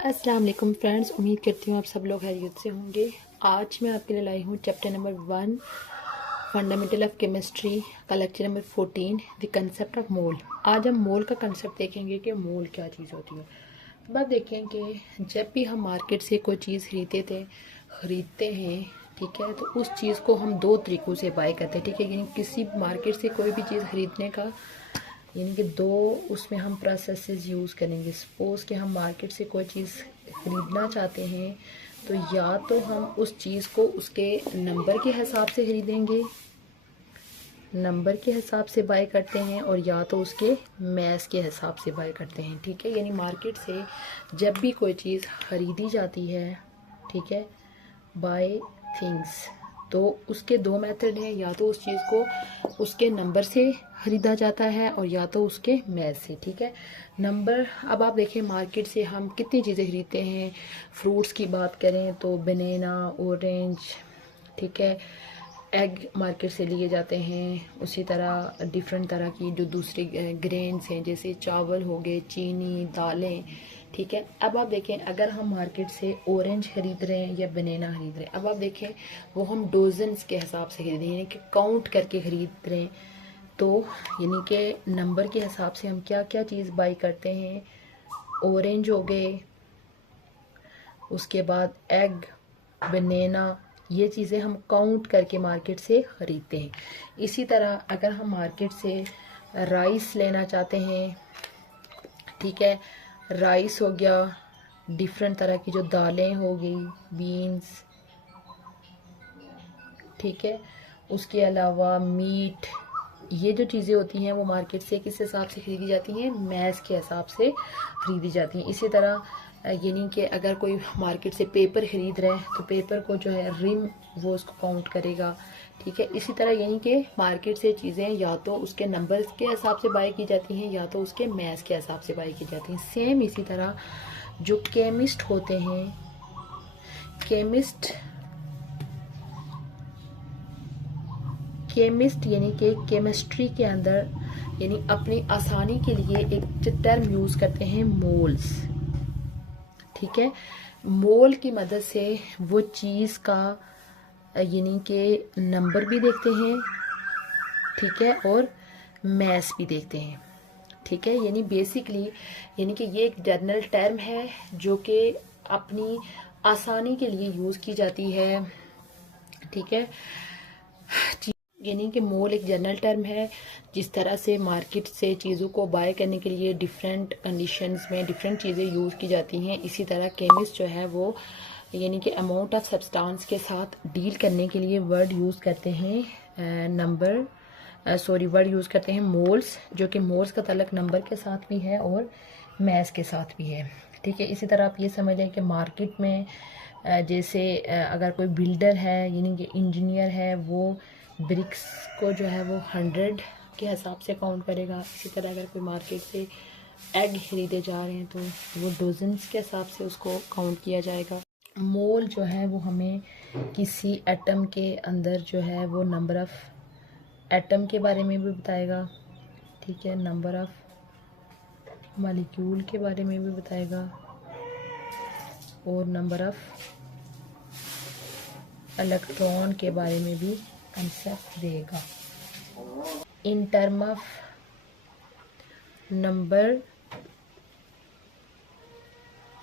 अस्सलाम वालेकुम फ्रेंड्स, उम्मीद करती हूँ आप सब लोग खैरियत से होंगे। आज मैं आपके लिए लाई हूँ chapter number 1 fundamental of chemistry का lecture number 14 the concept of mole. आज हम मोल का कंसेप्ट देखेंगे कि मोल क्या चीज़ होती है। तो बात देखें कि जब भी हम मार्केट से कोई चीज़ ख़रीदते हैं, ठीक है, तो उस चीज़ को हम दो तरीक़ों से बाय करते हैं, ठीक है। यानी किसी मार्केट से कोई भी चीज़ ख़रीदने का यानी कि दो उसमें हम प्रोसेसेस यूज़ करेंगे। सपोज़ कि हम मार्केट से कोई चीज़ ख़रीदना चाहते हैं तो या तो हम उस चीज़ को उसके नंबर के हिसाब से ख़रीदेंगे, नंबर के हिसाब से बाय करते हैं, और या तो उसके मैस के हिसाब से बाय करते हैं, ठीक है। यानी मार्केट से जब भी कोई चीज़ ख़रीदी जाती है, ठीक है, बाय थिंग्स, तो उसके दो मेथड हैं। या तो उस चीज़ को उसके नंबर से ख़रीदा जाता है और या तो उसके मैच से, ठीक है। नंबर, अब आप देखें मार्केट से हम कितनी चीज़ें ख़रीदते हैं। फ्रूट्स की बात करें तो बनाना, ऑरेंज, ठीक है, एग मार्केट से लिए जाते हैं। उसी तरह डिफरेंट तरह की जो दूसरे ग्रेन्स हैं जैसे चावल हो गए, चीनी, दालें, ठीक है। अब आप देखें अगर हम मार्केट से ऑरेंज ख़रीद रहे हैं या बनाना ख़रीद रहे हैं, अब आप देखें वो हम डोजन्स के हिसाब से ख़रीद रहे हैं, यानी कि काउंट करके ख़रीद रहे हैं। तो यानी कि नंबर के हिसाब से हम क्या क्या चीज़ बाई करते हैं। ऑरेंज हो गए, उसके बाद एग, बनाना, ये चीज़ें हम काउंट करके मार्केट से ख़रीदते हैं। इसी तरह अगर हम मार्केट से राइस लेना चाहते हैं, ठीक है, राइस हो गया, डिफरेंट तरह की जो दालें हो गई, बीन्स, ठीक है, उसके अलावा मीट, ये जो चीज़ें होती हैं वो मार्केट से किस हिसाब से ख़रीदी जाती हैं, मैस के हिसाब से ख़रीदी जाती हैं। इसी तरह यानी कि अगर कोई मार्केट से पेपर ख़रीद रहा है तो पेपर को जो है रिम वो उसको काउंट करेगा, ठीक है। इसी तरह यानी कि मार्केट से चीज़ें या तो उसके नंबर के हिसाब से बाय की जाती हैं या तो उसके मैस के हिसाब से बाय की जाती हैं। सेम इसी तरह जो केमिस्ट होते हैं, केमिस्ट यानी कि केमिस्ट्री के अंदर यानी अपनी आसानी के लिए एक टर्म यूज़ करते हैं मोल्स, ठीक है। मोल की मदद से वो चीज़ का यानी कि नंबर भी देखते हैं, ठीक है, और मैस भी देखते हैं, ठीक है। यानी बेसिकली यानी कि ये एक जनरल टर्म है जो कि अपनी आसानी के लिए यूज़ की जाती है, ठीक है। यानी कि मोल एक जनरल टर्म है। जिस तरह से मार्केट से चीज़ों को बाय करने के लिए डिफरेंट कंडीशंस में डिफरेंट चीज़ें यूज़ की जाती हैं, इसी तरह केमिस्ट जो है वो यानी कि अमाउंट ऑफ सब्सटेंस के साथ डील करने के लिए वर्ड यूज़ करते हैं वर्ड यूज़ करते हैं मोल्स, जो कि मोल्स का तल्लुक नंबर के साथ भी है और मैस के साथ भी है, ठीक है। इसी तरह आप ये समझ लें कि मार्केट में जैसे अगर कोई बिल्डर है यानी कि इंजीनियर है, वो ब्रिक्स को जो है वो 100 के हिसाब से काउंट करेगा। इसी तरह अगर कोई मार्केट से एग खरीदे जा रहे हैं तो वो डोजन्स के हिसाब से उसको काउंट किया जाएगा। मोल जो है वो हमें किसी एटम के अंदर जो है वो नंबर ऑफ़ एटम के बारे में भी बताएगा, ठीक है, नंबर ऑफ़ मॉलिक्यूल के बारे में भी बताएगा और नंबर ऑफ़ इलेक्ट्रॉन के बारे में भी कंसेप्ट देगा। इन टर्म ऑफ नंबर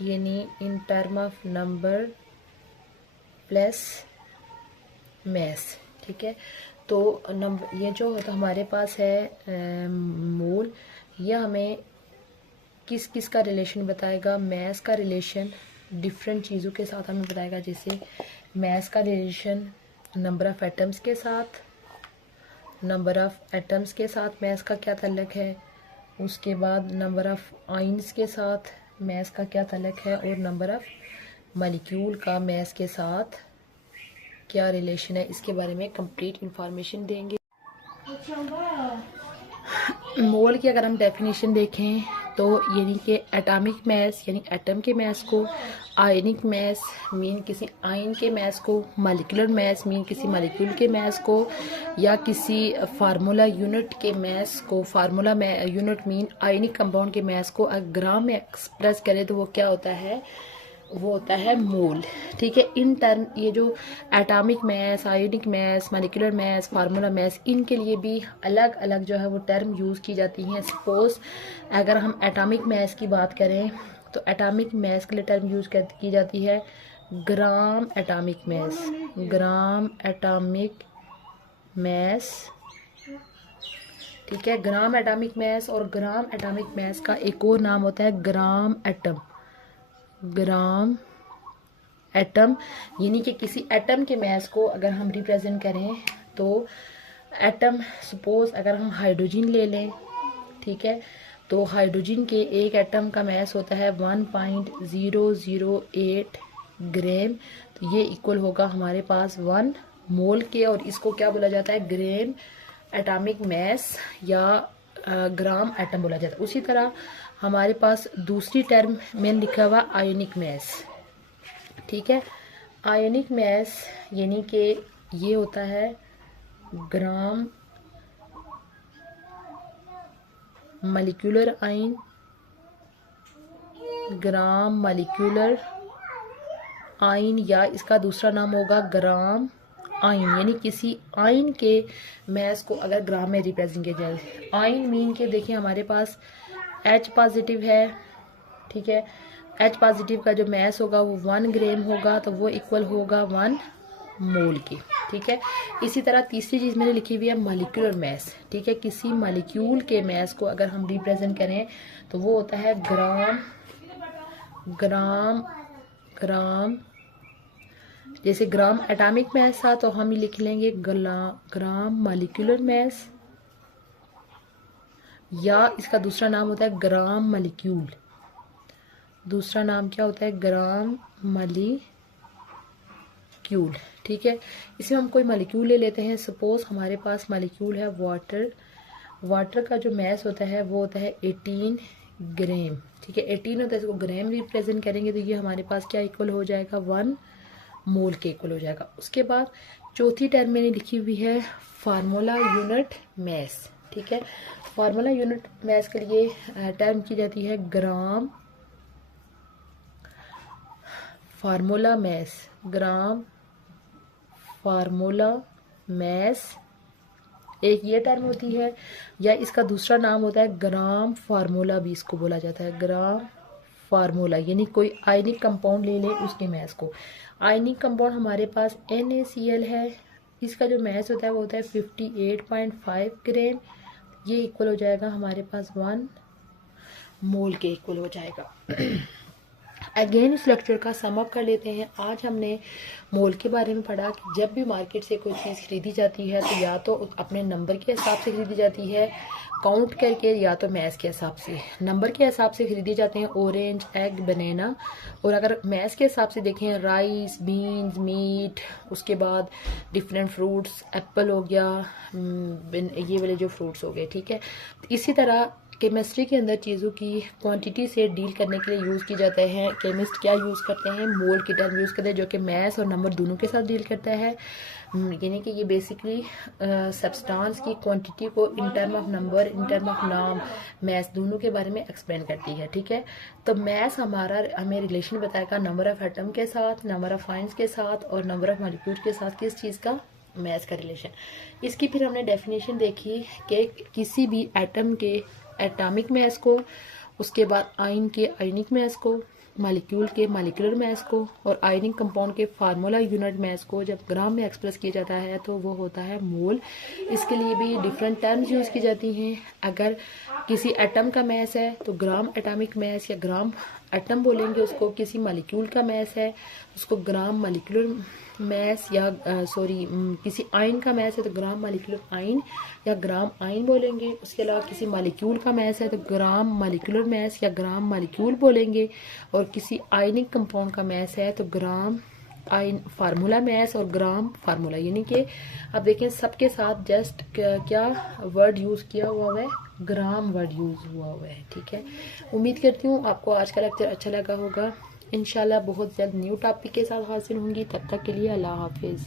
यानी in term of number plus mass, ठीक है। तो नंबर ये जो होता हमारे पास है मोल, यह हमें किस किस का रिलेशन बताएगा। मैस का रिलेशन डिफरेंट चीज़ों के साथ हमें बताएगा, जैसे मैस का रिलेशन नंबर ऑफ़ एटम्स के साथ, नंबर ऑफ़ एटम्स के साथ मैस का क्या तल्लुक है, उसके बाद नंबर ऑफ़ आयन्स के साथ मैस का क्या तल्लुक है, और नंबर ऑफ़ मॉलिक्यूल का मैस के साथ क्या रिलेशन है, इसके बारे में कंप्लीट इंफॉर्मेशन देंगे। मोल की अगर हम डेफिनेशन देखें तो यानी कि एटॉमिक मास यानी एटम के मास को, आयनिक मास मीन किसी आयन के मास को, मॉलिक्यूलर मास मीन किसी मॉलिक्यूल के मास को, या किसी फार्मूला यूनिट के मास को, formula unit mean ionic compound के मास को अगर ग्राम में एक्सप्रेस करें तो वो क्या होता है, वो होता है मोल। ठीक है, इन टर्म ये जो एटॉमिक मास, आयनिक मास, मॉलिक्यूलर मास, फार्मूला मास, इनके लिए भी अलग अलग जो है वो टर्म यूज़ की जाती हैं। सपोज अगर हम एटॉमिक मास की बात करें तो एटॉमिक मास के लिए टर्म यूज़ की जाती है gram atomic mass, gram atomic mass. ठीक है, ग्राम एटॉमिक मास, और ग्राम एटॉमिक मास का एक और नाम होता है ग्राम एटम, ग्राम एटम। यानी कि किसी एटम के मास को अगर हम रिप्रेजेंट करें तो एटम, सपोज अगर हम हाइड्रोजन ले लें, ठीक है, तो हाइड्रोजन के एक एटम का मास होता है 1.008 ग्राम, तो ये इक्वल होगा हमारे पास 1 मोल के, और इसको क्या बोला जाता है, ग्राम एटॉमिक मास या ग्राम एटम बोला जाता है। उसी तरह हमारे पास दूसरी टर्म में लिखा हुआ आयनिक मास। ठीक है, आयनिक मास यानी कि ये होता है gram molecular ion, gram molecular ion, या इसका दूसरा नाम होगा ग्राम आयन। यानी किसी आयन के मास को अगर ग्राम में रिप्रेजेंट किया जाए, आयन मीन के देखिए हमारे पास H पॉजिटिव है, ठीक है, H पॉजिटिव का जो मास होगा वो 1 ग्राम होगा, तो वो इक्वल होगा 1 मोल के। ठीक है, इसी तरह तीसरी चीज़ मैंने लिखी हुई है मॉलिक्यूलर मास। ठीक है, किसी मॉलिक्यूल के मास को अगर हम रिप्रेजेंट करें तो वो होता है ग्राम, ग्राम, ग्राम। जैसे ग्राम एटॉमिक मास था तो हम लिख लेंगे ग्राम मॉलिक्यूलर मास, या इसका दूसरा नाम होता है ग्राम मॉलिक्यूल। दूसरा नाम क्या होता है, ग्राम मॉलिक्यूल। ठीक है, इसमें हम कोई मॉलिक्यूल ले लेते हैं। सपोज हमारे पास मॉलिक्यूल है वाटर, वाटर का जो मास होता है वो होता है 18 ग्राम। ठीक है, 18 होता है, इसको ग्राम रिप्रेजेंट करेंगे तो ये हमारे पास क्या इक्वल हो जाएगा, 1 मोल के इक्वल हो जाएगा। उसके बाद चौथी टर्म मैंने लिखी हुई है फार्मूला यूनिट मास। ठीक है, फार्मूला यूनिट मास के लिए टर्म की जाती है ग्राम फार्मूला मास, ग्राम फार्मूला मास एक ये टर्म होती है, या इसका दूसरा नाम होता है ग्राम फार्मूला, भी इसको बोला जाता है ग्राम फार्मूला। यानी कोई आयनिक कंपाउंड ले लें उसके मास को। आयनिक कंपाउंड हमारे पास NaCl है, इसका जो मास होता है वो होता है 58.5 ग्राम, ये इक्वल हो जाएगा हमारे पास 1 मोल के इक्वल हो जाएगा। अगेन इस लेक्चर का सम अप कर लेते हैं। आज हमने मोल के बारे में पढ़ा कि जब भी मार्केट से कोई चीज़ खरीदी जाती है तो या तो अपने नंबर के हिसाब से खरीदी जाती है काउंट करके, या तो मैस के हिसाब से। नंबर के हिसाब से खरीदी जाते हैं ऑरेंज, एग, बनाना, और अगर मैस के हिसाब से देखें राइस, बीन्स, मीट, उसके बाद डिफरेंट फ्रूट्स, एप्पल हो गया, ये वाले जो फ्रूट्स हो गए। ठीक है, इसी तरह केमिस्ट्री के अंदर चीज़ों की क्वांटिटी से डील करने के लिए यूज़ की जाते हैं। केमिस्ट क्या यूज़ करते हैं, मोल की टर्म यूज़ करते हैं, जो कि मैथ्स और नंबर दोनों के साथ डील करता है। यानी कि ये बेसिकली सब्सटेंस की क्वांटिटी को इन term of number, in term of नाम, मैथ्स दोनों के बारे में एक्सप्लेन करती है। ठीक है, तो मैथ्स हमारा हमें रिलेशन बताएगा नंबर ऑफ एटम के साथ, नंबर ऑफ आयन्स के साथ, और नंबर ऑफ मॉलिक्यूल के साथ किस चीज़ का, मैथ्स का रिलेशन। इसकी फिर हमने डेफिनेशन देखी कि किसी भी एटम के एटॉमिक मास को, उसके बाद आयन के आयनिक मास को, मॉलिक्यूल के मॉलिक्यूलर मास को, और आयनिक कंपाउंड के फार्मूला यूनिट मास को जब ग्राम में एक्सप्रेस किया जाता है तो वो होता है मोल। इसके लिए भी डिफरेंट टर्म्स यूज़ की जाती हैं। अगर किसी एटम का मास है तो ग्राम एटॉमिक मास या ग्राम एटम बोलेंगे उसको। किसी मॉलिक्यूल का मास है उसको ग्राम मॉलिक्यूलर मास, या किसी आयन का मास है तो ग्राम मॉलिक्यूलर आयन या ग्राम आयन बोलेंगे। उसके अलावा किसी मॉलिक्यूल का मास है तो ग्राम मॉलिक्यूलर मास या ग्राम मॉलिक्यूल बोलेंगे, और किसी आयनिक कंपाउंड का मास है तो ग्राम आयन फार्मूला मास और ग्राम फार्मूला। यानी कि अब देखें सबके साथ जस्ट क्या वर्ड यूज़ किया हुआ है, ग्राम वर्ड यूज़ हुआ है, ठीक है। उम्मीद करती हूँ आपको आज का लेक्चर अच्छा लगा होगा। इंशाल्लाह बहुत जल्द न्यू टॉपिक के साथ हाजिर होंगी, तब तक के लिए अल्लाह हाफिज़।